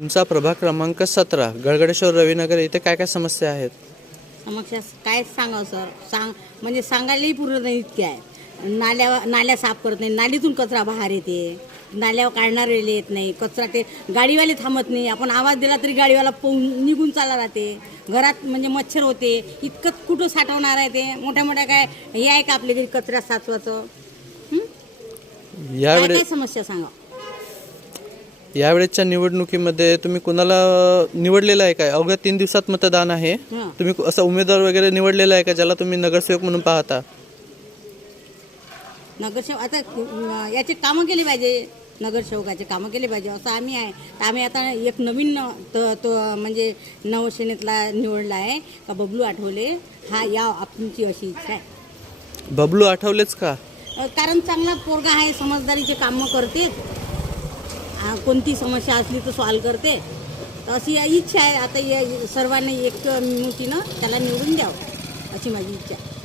तुमचा प्रभाग क्रमांक 17 गडगडेश्वर रविनगर इथे काय काय समस्या आहेत? समस्या काय सांगावं सर, म्हणजे सांगायलाही पूर्ण नाही इतके आहे. नाल्या साफ करत नाही, नालीतून कचरा बाहेर येते, नाल्यावर काढणारे येत नाही, कचरा ते गाडीवाले थांबत नाही. आपण आवाज दिला तरी गाडीवाला निघून चालला जाते. घरात म्हणजे मच्छर होते, इतकं कुठं साठवणार आहे ते. मोठ्या मोठ्या काय हे आहे का आपल्या घरी कचरा साचवायचं? काय काय समस्या सांगा. यावेळेच्या निवडणुकीमध्ये तुम्ही कुणाला निवडलेलं आहे काय? अवघ्या 3 दिवसात मतदान आहे. तुम्ही असा उमेदवार वगैरे निवडलेला आहे का ज्याला तुम्ही नगरसेवक म्हणून पाहता? नगरसेवक आता याचे कामं केले पाहिजे, नगरसेवकाचे कामं केले पाहिजे असं आम्ही आहे. तर आम्ही आता एक नवीन तो म्हणजे नवसेनेतला निवडला आहे का बबलू आठवले हा या आपणची अशी इच्छा आहे. बबलू आठवलेच का? कारण चांगला पोरगा आहे, समजदारीचे कामं करते, कोणती समस्या असली तर सॉल्व करते. तर अशी इच्छा आहे. आता सर्वांनी एकमुठीनं त्याला निवडून द्यावं अशी माझी इच्छा आहे.